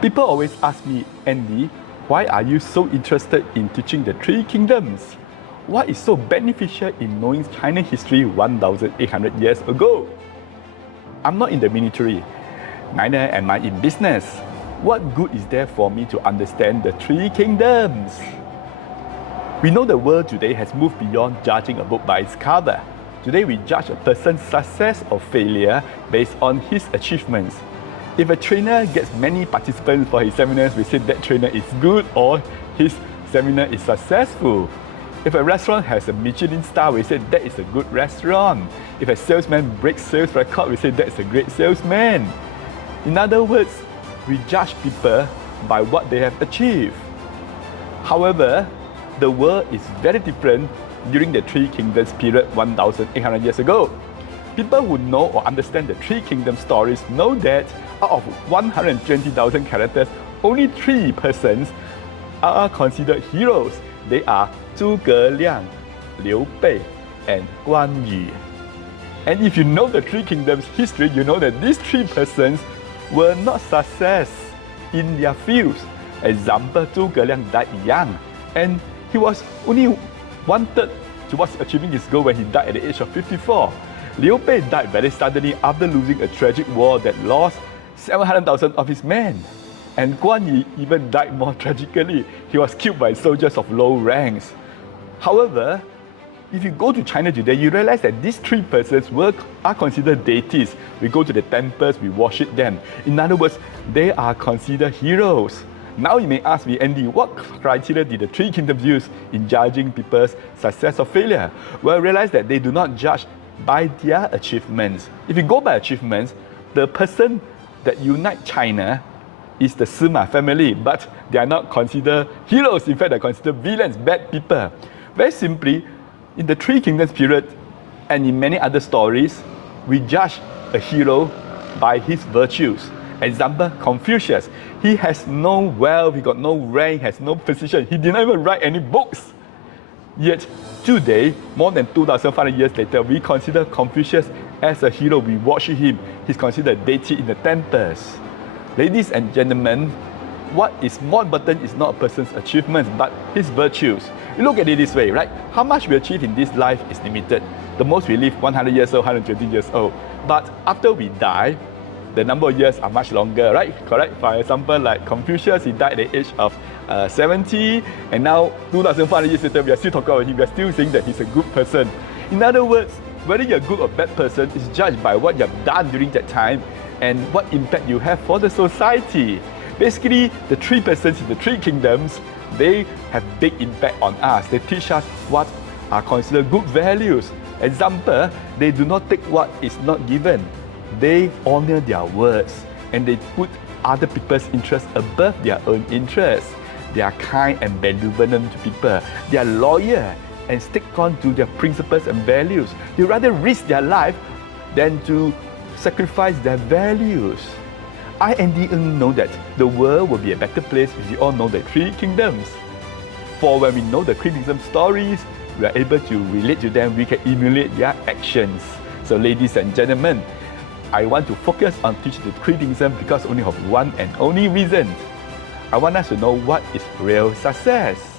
People always ask me, Andy, why are you so interested in teaching the three kingdoms? What is so beneficial in knowing China history 1,800 years ago? I'm not in the military, neither am I in business. What good is there for me to understand the three kingdoms? We know the world today has moved beyond judging a book by its cover. Today we judge a person's success or failure based on his achievements. If a trainer gets many participants for his seminars, we say that trainer is good or his seminar is successful. If a restaurant has a Michelin star, we say that is a good restaurant. If a salesman breaks sales record, we say that is a great salesman. In other words, we judge people by what they have achieved. However, the world is very different during the Three Kingdoms period 1,800 years ago. People who know or understand the Three Kingdoms stories know that out of 120,000 characters, only 3 persons are considered heroes. They are Zhuge Liang, Liu Bei, and Guan Yu. And if you know the Three Kingdoms history, you know that these 3 persons were not success in their fields. Example, Zhuge Liang died young, and he was only 1/3 towards achieving his goal when he died at the age of 54. Liu Bei died very suddenly after losing a tragic war that lost 700,000 of his men. And Guan Yu even died more tragically. He was killed by soldiers of low ranks. However, if you go to China today, you realize that these 3 persons are considered deities. We go to the temples, we worship them. In other words, they are considered heroes. Now you may ask me, Andy, what criteria did the Three Kingdoms use in judging people's success or failure? Well, realize that they do not judge by their achievements. If you go by achievements, the person that unite China is the Sima family, but they are not considered heroes. In fact, they are considered villains, bad people. Very simply, in the Three Kingdoms period and in many other stories, we judge a hero by his virtues. Example, Confucius. He has no wealth, he got no rank, has no position. He did not even write any books. Yet today, more than 2,500 years later, we consider Confucius as a hero. We worship him. He's considered a deity in the temples. Ladies and gentlemen, what is more important is not a person's achievements, but his virtues. You look at it this way, right? How much we achieve in this life is limited. The most we live 100 years old, 120 years old. But after we die, the number of years are much longer, right? Correct? For example, like Confucius, he died at the age of 70, and now 2,500 years later, we are still talking about him. We are still saying that he's a good person. In other words, whether you're a good or bad person is judged by what you have done during that time and what impact you have for the society. Basically, the 3 persons in the Three Kingdoms, they have big impact on us. They teach us what are considered good values. Example, they do not take what is not given. They honor their words and they put other people's interests above their own interests. They are kind and benevolent to people. They are loyal and stick on to their principles and values. They rather risk their life than to sacrifice their values. I and Ng know that the world will be a better place if we all know the Three Kingdoms. For when we know the Three Kingdoms stories, we are able to relate to them, we can emulate their actions. So ladies and gentlemen, I want to focus on teaching the Three Kingdoms because only of one and only reason. I want us to know what is real success.